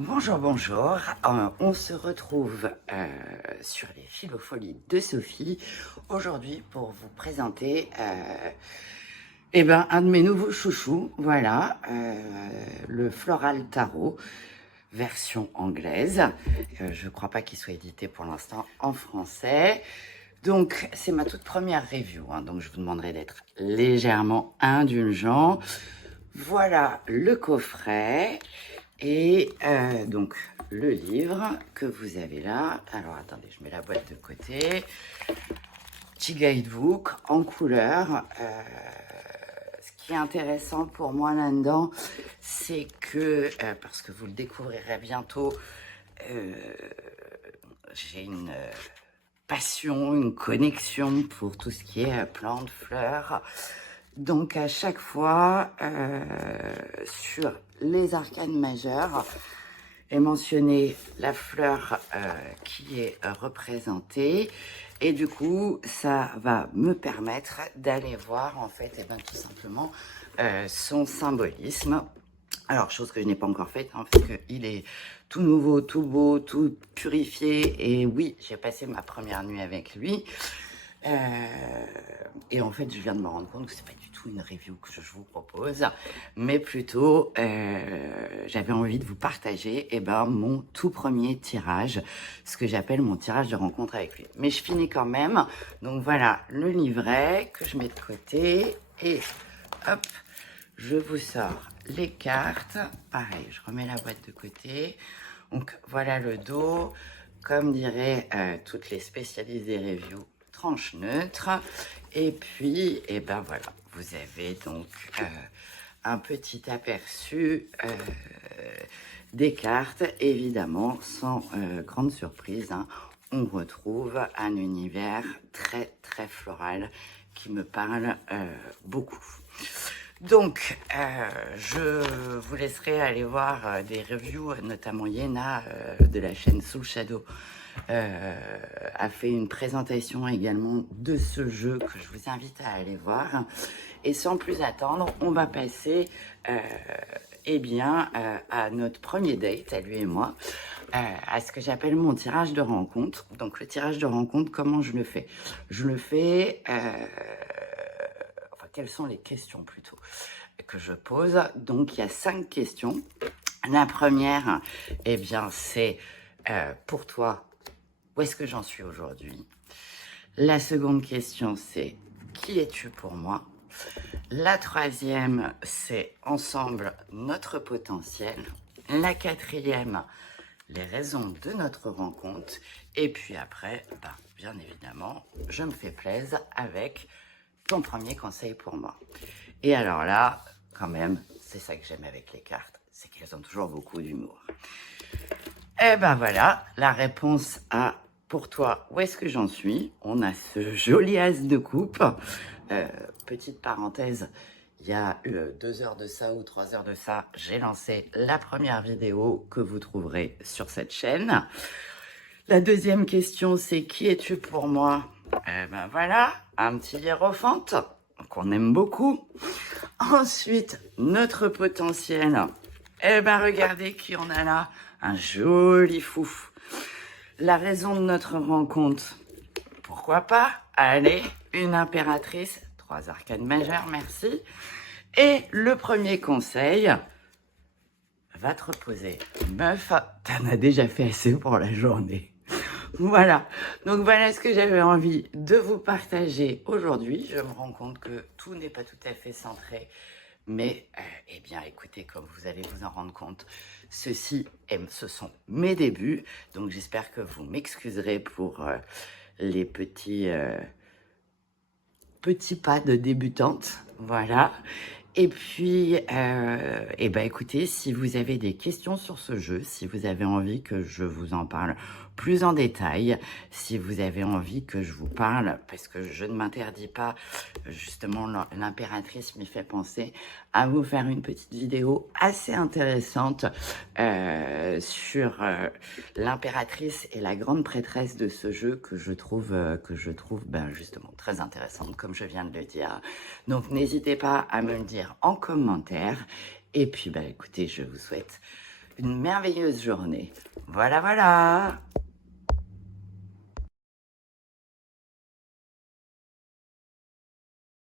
Bonjour, bonjour. On se retrouve sur les Philofolies de Sophie aujourd'hui pour vous présenter un de mes nouveaux chouchous. Voilà, le Floral Tarot version anglaise. Je ne crois pas qu'il soit édité pour l'instant en français. Donc, c'est ma toute première review, hein, donc je vous demanderai d'être légèrement indulgent. Voilà le coffret. Et donc, le livre que vous avez là. Alors, attendez, je mets la boîte de côté. Petit guidebook en couleur. Ce qui est intéressant pour moi là-dedans, c'est que, parce que vous le découvrirez bientôt, j'ai une passion, une connexion pour tout ce qui est plantes, fleurs. Donc à chaque fois, sur les arcanes majeures, est mentionnée la fleur qui est représentée. Et du coup, ça va me permettre d'aller voir, en fait, tout simplement, son symbolisme. Alors, chose que je n'ai pas encore faite, hein, parce qu'il est tout nouveau, tout beau, tout purifié. Et oui, j'ai passé ma première nuit avec lui. Et en fait, je viens de me rendre compte que c'est pas du tout une review que je vous propose, mais plutôt, j'avais envie de vous partager mon tout premier tirage, ce que j'appelle mon tirage de rencontre avec lui. Mais je finis quand même. Donc voilà le livret que je mets de côté. Et hop, je vous sors les cartes. Pareil, je remets la boîte de côté. Donc voilà le dos. Comme diraient toutes les spécialisées review, tranche neutre. Et puis, voilà, vous avez donc un petit aperçu des cartes. Évidemment, sans grande surprise, hein, on retrouve un univers très très floral qui me parle beaucoup. Donc, je vous laisserai aller voir des reviews, notamment Yéna de la chaîne Soul Shadow a fait une présentation également de ce jeu que je vous invite à aller voir. Et sans plus attendre, on va passer à notre premier date, à lui et moi, à ce que j'appelle mon tirage de rencontre. Donc le tirage de rencontre, comment je le fais? Je le fais... quelles sont les questions plutôt que je pose? Donc il y a 5 questions. La première, c'est pour toi, où est-ce que j'en suis aujourd'hui? La seconde question, c'est qui es-tu pour moi? La troisième, c'est ensemble notre potentiel. La quatrième, les raisons de notre rencontre. Et puis après, bien évidemment, je me fais plaisir avec ton premier conseil pour moi. Et alors là, quand même, c'est ça que j'aime avec les cartes, c'est qu'elles ont toujours beaucoup d'humour. Et voilà, la réponse à pour toi, où est-ce que j'en suis? On a ce joli as de coupe. Petite parenthèse, il y a 2 heures de ça ou 3 heures de ça, j'ai lancé la première vidéo que vous trouverez sur cette chaîne. La deuxième question, c'est qui es-tu pour moi? Voilà, un petit hiérophante qu'on aime beaucoup. Ensuite, notre potentiel. Regardez qui on a là, un joli fouf. La raison de notre rencontre, pourquoi pas? Allez, une impératrice, 3 arcanes majeures, merci. Et le premier conseil, va te reposer. Meuf, t'en as déjà fait assez pour la journée. Voilà, donc voilà ce que j'avais envie de vous partager aujourd'hui. Je me rends compte que tout n'est pas tout à fait centré, mais écoutez, comme vous allez vous en rendre compte, ce sont mes débuts, donc j'espère que vous m'excuserez pour les petits pas de débutante, voilà. Et puis, écoutez, si vous avez des questions sur ce jeu, si vous avez envie que je vous en parle plus en détail, si vous avez envie que je vous parle, parce que je ne m'interdis pas, justement, l'impératrice m'y fait penser à vous faire une petite vidéo assez intéressante sur l'impératrice et la grande prêtresse de ce jeu que je trouve justement très intéressante, comme je viens de le dire. Donc, n'hésitez pas à me le dire en commentaire. Et puis, écoutez, je vous souhaite une merveilleuse journée. Voilà, voilà.